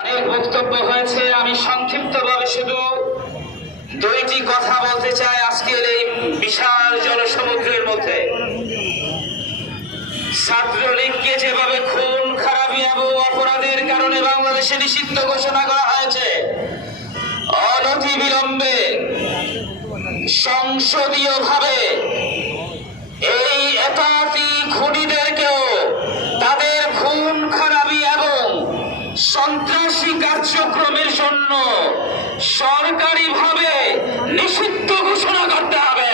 অনেক বক্তব্য হয়েছে। আমি সংক্ষিপ্তভাবে শুধু দুইটি কথা বলতে চাই। আজকের এই বিশাল জনসমুদ্রের মধ্যে ছাত্রলীগকে যেভাবে খুন খারাপি এবং অপরাধের কারণে বাংলাদেশে নিষিদ্ধ ঘোষণা করা হয়েছে, অনতিবিলম্বে সংসদীয়ভাবে এই একাতি খুনিদেরকেও তাদের খুন খারাপি এবং সন্ত্রাসী কার্যক্রমের জন্য সরকারিভাবে নিষিদ্ধ ঘোষণা করতে হবে।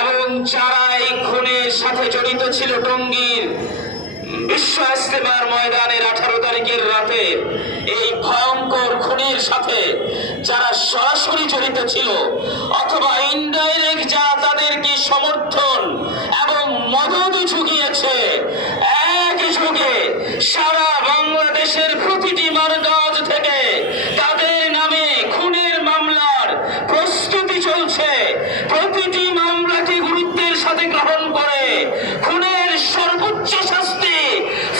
এবং যারা এই খুনের সাথে জড়িত ছিল, টঙ্গীর বিশ্ব ইজতেমার ময়দানের 18 তারিখের রাতে এই ভয়ঙ্কর খুনের সাথে যারা সরাসরি জড়িত ছিল অথবা ইনডাইরেক্ট যা তাদেরকে সমর্থন এবং মদত জুগিয়েছে, একই যুগে সারা বাংলাদেশের প্রতিটি মারগাঁজ থেকে তাদের নামে খুনের মামলার প্রস্তুতি চলছে। প্রতিটি মামলাকে গুরুত্বের সাথে গ্রহণ করে খুনের সর্বোচ্চ শাস্তি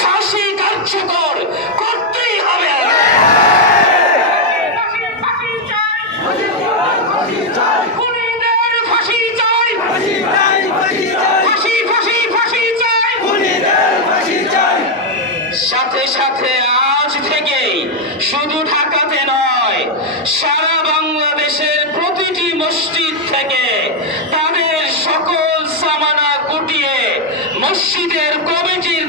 ফাঁসি কার্যকর করতেই হবে। সাথে সাথে আজ থেকেই শুধু ঢাকাতে নয়, সারা বাংলাদেশের প্রতিটি মসজিদ থেকে তাদের সকল সামানা গুটিয়ে মসজিদের কমিটির